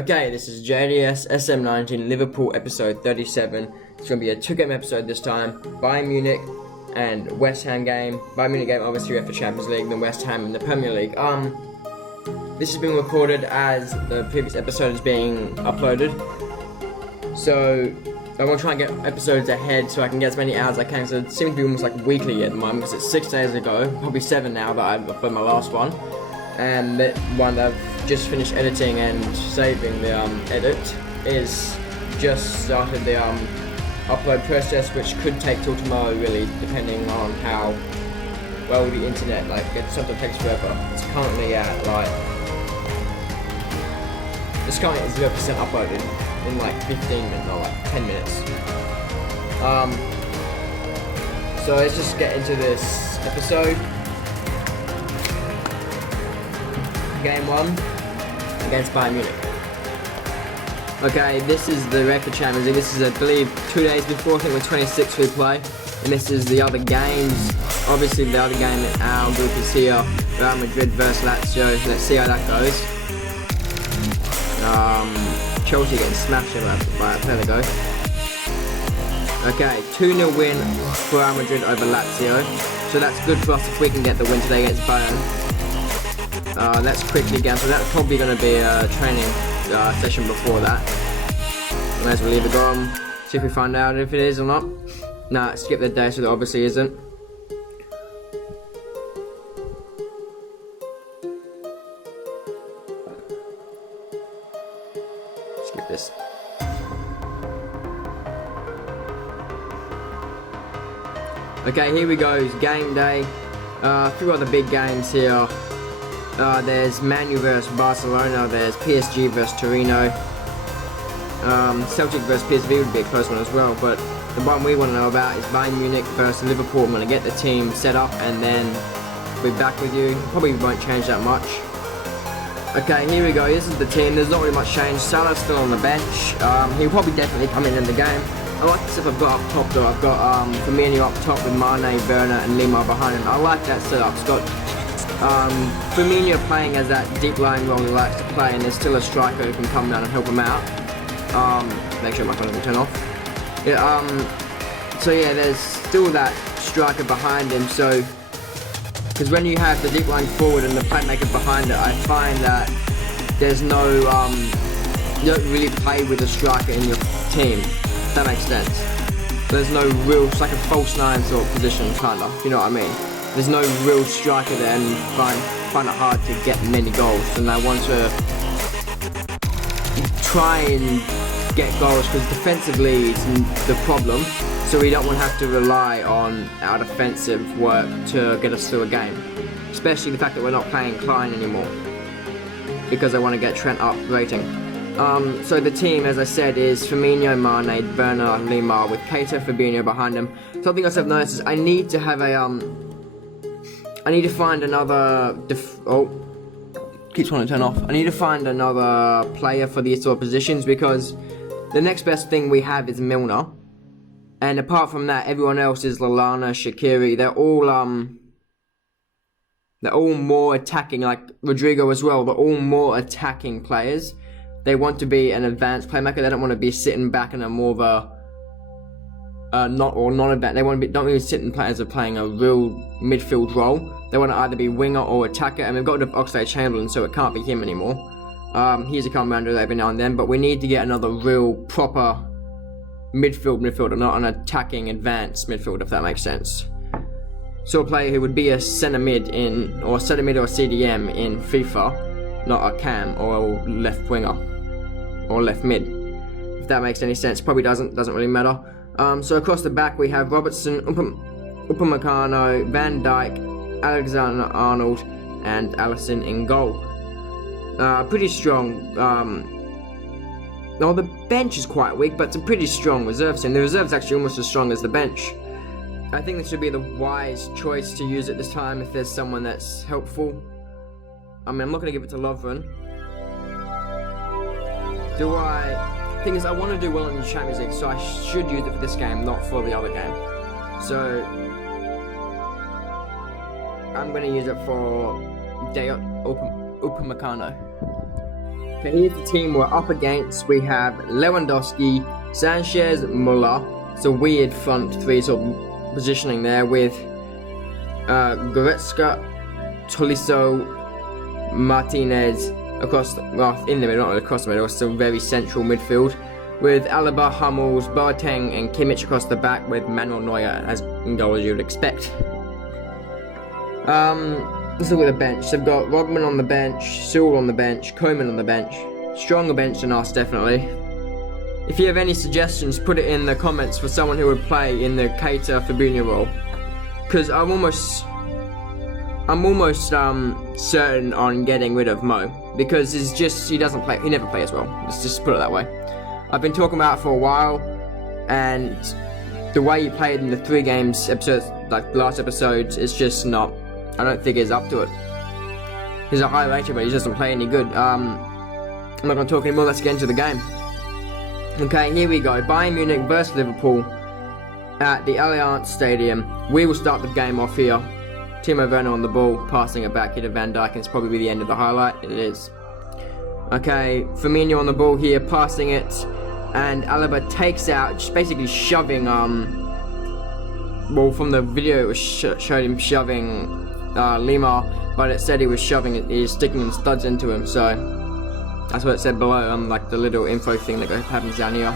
Okay, this is JDS SM19 Liverpool episode 37. It's going to be a 2-game episode this time. Bayern Munich and West Ham game. Bayern Munich game obviously UEFA Champions League, then West Ham in the Premier League. This has been recorded as the previous episode is being uploaded. So I want to try and get episodes ahead so I can get as many hours as I can. So it seems to be almost like weekly at the moment because it's 6 days ago, probably 7 now that I've uploaded my last one. And that one that I've just finished editing and saving the edit is just started the upload process, which could take till tomorrow really, depending on how well the internet, like it sometimes takes forever. It's currently at it's currently at 0% uploaded in like 15 minutes or like 10 minutes. So let's just get into this episode. Game 1 against Bayern Munich. Okay, this is the UEFA Champions League. This is, I believe, 2 days before. I think we're 26 we play. And this is the other games. Obviously, the other game in our group is here. Real Madrid versus Lazio. Let's see how that goes. Chelsea getting smashed by Atletico. Okay, 2-0 win for Real Madrid over Lazio. So that's good for us if we can get the win today against Bayern. Let's quickly get, so that's probably going to be a training session before that. May as well leave it on, see if we find out if it is or not. Nah, skip the day, so that obviously isn't. Skip this. Okay, here we go, it's game day. A few other big games here. There's Man U versus Barcelona, there's PSG versus Torino. Celtic versus PSV would be a close one as well, but the one we want to know about is Bayern Munich versus Liverpool. I'm going to get the team set up and then be back with you. Probably won't change that much. Okay, here we go, this is the team. There's not really much change. Salah's still on the bench. He'll probably definitely come in the game. I like the setup I've got up top though. I've got Firmino up top with Mane, Werner and Lima behind him. I like that setup. It's got Firmino playing as that deep line role he likes to play, and there's still a striker who can come down and help him out. Make sure my phone doesn't turn off. Yeah, so yeah, there's still that striker behind him, so because when you have the deep line forward and the playmaker behind it, I find that there's no you don't really play with a striker in your team, if that makes sense. There's no real, it's like a false 9 sort of position, kind of, you know what I mean? There's no real striker there, and find it hard to get many goals. And I want to try and get goals because defensively it's the problem. So we don't want to have to rely on our defensive work to get us through a game. Especially the fact that we're not playing Klein anymore, because I want to get Trent up rating. So the team, as I said, is Firmino, Mane, Werner, Lima, with Keita, Fabinho behind them. Something else I've noticed is I need to have a I need to find another keeps wanting to turn off. I need to find another player for these sort of positions, because the next best thing we have is Milner, and apart from that, everyone else is Lallana, Shaqiri. They're all more attacking, like Rodrigo as well. They're all more attacking players. They want to be an advanced playmaker. They don't want to be sitting back in a more of a non-advanced. They want to be, don't really sit in as playing a real midfield role. They want to either be winger or attacker, and we've got rid of Oxlade-Chamberlain, so it can't be him anymore. He's a come rounder every now and then, but we need to get another real proper midfielder, not an attacking advanced midfielder, if that makes sense. So a player who would be a centre mid or CDM in FIFA, not a cam or a left winger or left mid, if that makes any sense. Probably doesn't really matter. So across the back we have Robertson, Upamecano, Van Dijk, Alexander-Arnold and Alisson in goal. Pretty strong. The bench is quite weak, but it's a pretty strong reserve team. The reserve's actually almost as strong as the bench. I think this would be the wise choice to use it this time if there's someone that's helpful. I mean, I'm not going to give it to Lovren. Thing is, I want to do well in the Champions League, so I should use it for this game, not for the other game. So I'm going to use it for Upamecano. Okay, here's the team we're up against. We have Lewandowski, Sanchez, Muller. It's a weird front three sort of positioning there with Goretzka, Tolisso, Martinez across the, well, in the middle, not across the middle, still very central midfield, with Alaba, Hummels, Boateng and Kimmich across the back, with Manuel Neuer as in goal as you would expect. Let's look at the bench. They've got Rodman on the bench, Sewell on the bench, Koeman on the bench. Stronger bench than us, definitely. If you have any suggestions, put it in the comments for someone who would play in the Keita Fabinho role, because I'm almost certain on getting rid of Mo, because it's just he never plays well. Let's just put it that way. I've been talking about it for a while, and the way he played in the 3 games episodes, like the last episodes, it's just not. I don't think he's up to it. He's a high rated, but he doesn't play any good. I'm not going to talk anymore. Let's get into the game. Okay, here we go. Bayern Munich versus Liverpool at the Allianz Stadium. We will start the game off here. Timo Werner on the ball, passing it back here to Van Dijk, and it's probably the end of the highlight. It is. Okay, Firmino on the ball here, passing it, and Alaba takes out, just basically shoving, well, from the video it was showed him shoving Lima, but it said he was sticking studs into him, so that's what it said below on like the little info thing that happens down here.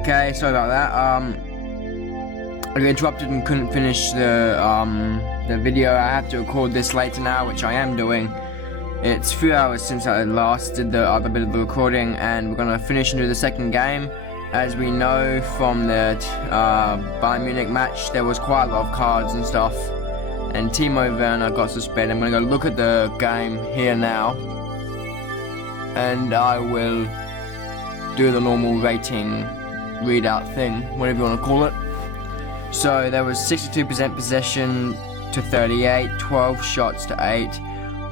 Okay, sorry about that. I got interrupted and couldn't finish the video. I have to record this later now, which I am doing. It's 3 hours since I last did the other bit of the recording, and we're gonna finish and do the second game. As we know from the Bayern Munich match, there was quite a lot of cards and stuff, and Timo Werner got suspended. I'm gonna go look at the game here now, and I will do the normal rating readout thing, whatever you want to call it. So there was 62% possession to 38, 12 shots to 8,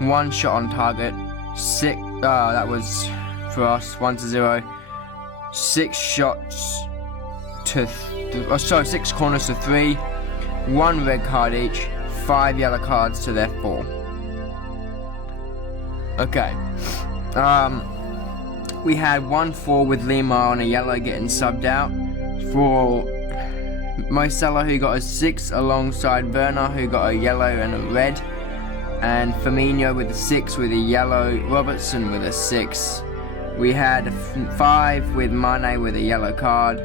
1 shot on target, 6, that was for us, 1-0, 6 shots to, 6 corners to 3, 1 red card each, 5 yellow cards to their 4. Okay, we had 1-4 with Lima on a yellow getting subbed out for Mo Salah, who got a 6 alongside Werner, who got a yellow and a red, and Firmino with a 6 with a yellow, Robertson with a 6. We had a 5 with Mane with a yellow card,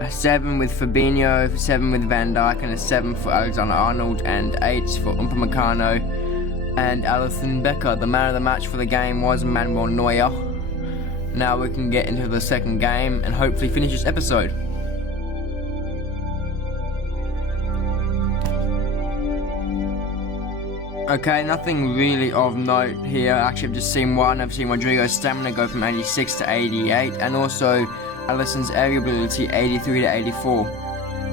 a 7 with Fabinho, 7 with Van Dijk, and a 7 for Alexander-Arnold, and 8 for Upamecano and Alisson Becker. The man of the match for the game was Manuel Neuer. Now we can get into the second game and hopefully finish this episode. Okay, nothing really of note here. Actually, I've just seen one. I've seen Rodrigo's stamina go from 86 to 88, and also Alisson's area ability 83 to 84.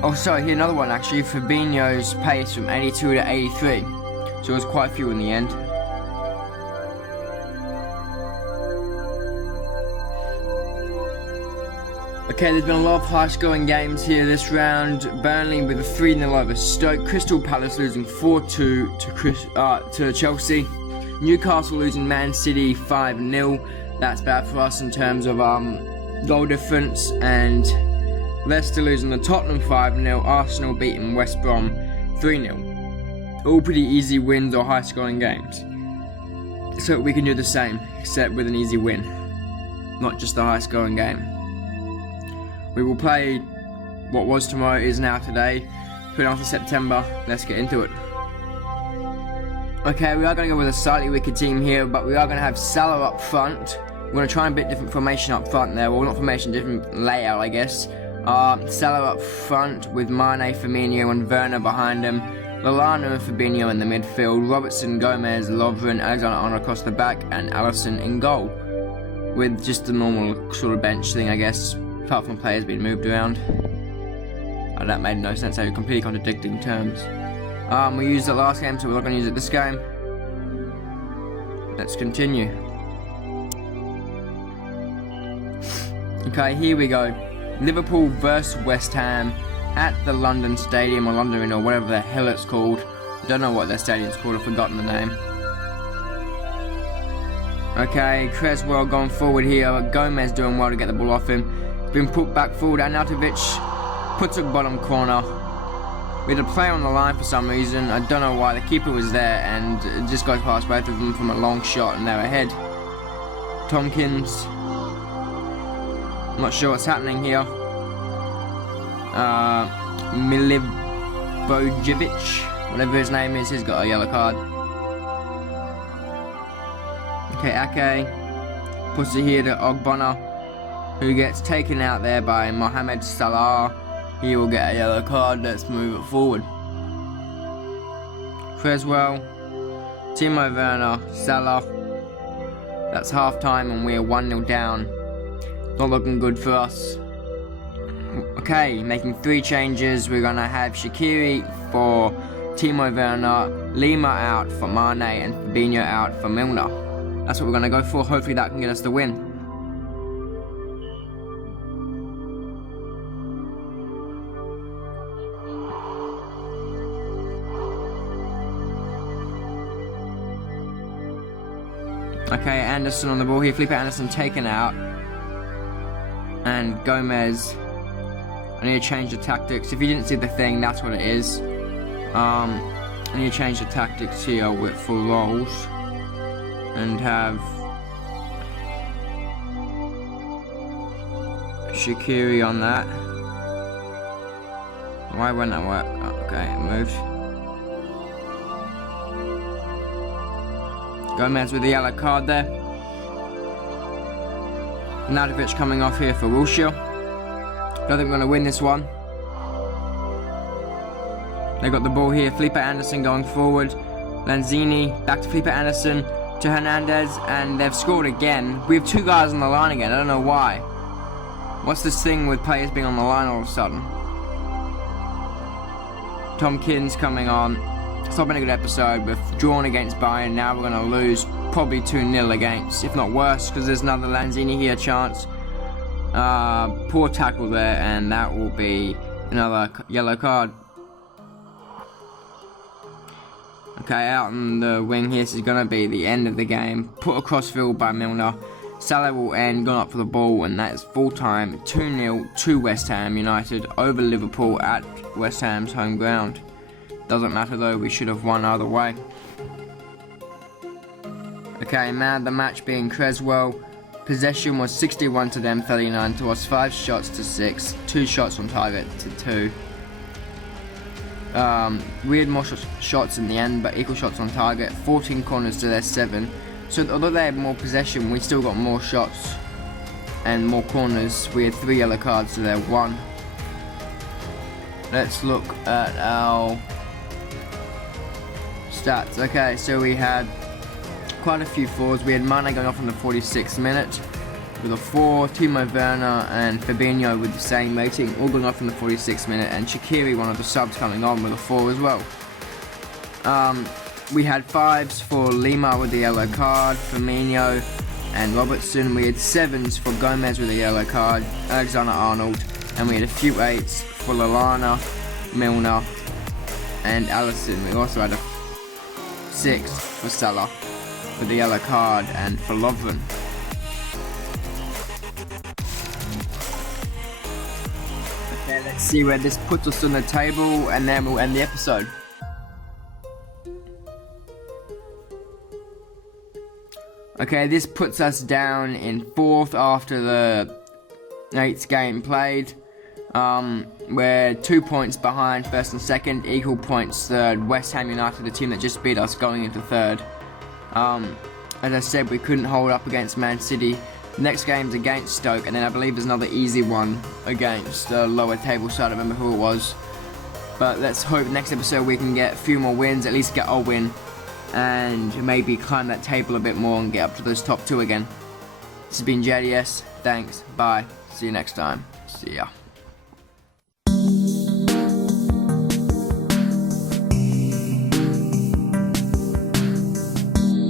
Oh, sorry, here another one actually. Fabinho's pace from 82 to 83. So it was quite a few in the end. Okay, there's been a lot of high-scoring games here this round. Burnley with a 3-0 over Stoke. Crystal Palace losing 4-2 to Chelsea. Newcastle losing Man City 5-0. That's bad for us in terms of goal difference. And Leicester losing to Tottenham 5-0. Arsenal beating West Brom 3-0. All pretty easy wins or high-scoring games. So we can do the same, except with an easy win, not just a high-scoring game. We will play what was tomorrow is now today. Put it on for September. Let's get into it. Okay, we are going to go with a slightly wicked team here, but we are going to have Salah up front. We're going to try a bit different formation up front there. Well, not formation, different layout, I guess. Salah up front with Mane, Firmino and Werner behind him. Lallana and Fabinho in the midfield. Robertson, Gomez, Lovren, Alexander-Arnold across the back, and Alisson in goal. With just the normal sort of bench thing, I guess. Apart from players being moved around. Oh, that made no sense. They were completely contradicting terms. We used it last game, so we're not going to use it this game. Let's continue. Okay, here we go. Liverpool versus West Ham at the London Stadium, or London, or whatever the hell it's called. I don't know what their stadium's called, I've forgotten the name. Okay, Creswell going forward here. Gomez doing well to get the ball off him. Been put back forward, Arnautovic puts it bottom corner. We had a play on the line for some reason. I don't know why. The keeper was there and it just goes past both of them from a long shot and they're ahead. Tompkins. I'm not sure what's happening here. Milivojevic, whatever his name is, he's got a yellow card. Okay, Ake puts it here to Ogbonna, who gets taken out there by Mohamed Salah. He will get a yellow card. Let's move it forward. Creswell, Timo Werner, Salah. That's half time and we're 1-0 down. Not looking good for us. Okay, making 3 changes. We're going to have Shaqiri for Timo Werner, Lima out for Mane, and Fabinho out for Milner. That's what we're going to go for. Hopefully that can get us the win. Okay, Anderson on the ball here. Felipe Anderson taken out. And Gomez. I need to change the tactics. If you didn't see the thing, that's what it is. I need to change the tactics here for roles. And have Shaqiri on that. Why wouldn't that work? Oh, okay, it moved. Gomez with the yellow card there. Nadovic coming off here for Wilshere. Don't think we're going to win this one. They got the ball here. Felipe Anderson going forward. Lanzini back to Felipe Anderson to Hernandez, and they've scored again. We have 2 guys on the line again. I don't know why. What's this thing with players being on the line all of a sudden? Tompkins coming on. It's not been a good episode. We've drawn against Bayern. Now we're going to lose probably 2-0 against, if not worse, because there's another Lanzini here chance. Poor tackle there, and that will be another yellow card. Okay, out on the wing here, this is going to be the end of the game. Put across field by Milner. Salah will end, gone up for the ball, and that is full time. 2-0 to West Ham United over Liverpool at West Ham's home ground. Doesn't matter though, we should have won either way. Okay, man of the match being Creswell. Possession was 61 to them, 39 to us. 5 shots to 6. 2 shots on target to 2. We had more shots in the end, but equal shots on target. 14 corners to their 7. So although they had more possession, we still got more shots and more corners. We had 3 yellow cards to their 1. Let's look at our stats. Okay, so we had quite a few 4s. We had Mane going off in the 46th minute with a 4, Timo Werner and Fabinho with the same rating, all going off in the 46th minute, and Shaqiri, one of the subs, coming on with a 4 as well. We had 5s for Lima with the yellow card, Firmino and Robertson. We had 7s for Gomez with a yellow card, Alexander-Arnold, and we had a few 8s for Lallana, Milner and Alisson. We also had a 6 for Salah with the yellow card, and for Lovren. Okay, let's see where this puts us on the table, and then we'll end the episode. Okay, this puts us down in 4th after the 8th game played. We're 2 points behind 1st and 2nd, equal points 3rd. West Ham United, the team that just beat us, going into 3rd. As I said, we couldn't hold up against Man City. Next game's against Stoke, and then I believe there's another easy one against the lower table side. I don't remember who it was. But let's hope next episode we can get a few more wins, at least get a win, and maybe climb that table a bit more and get up to those top 2 again. This has been JDS. Thanks. Bye. See you next time. See ya.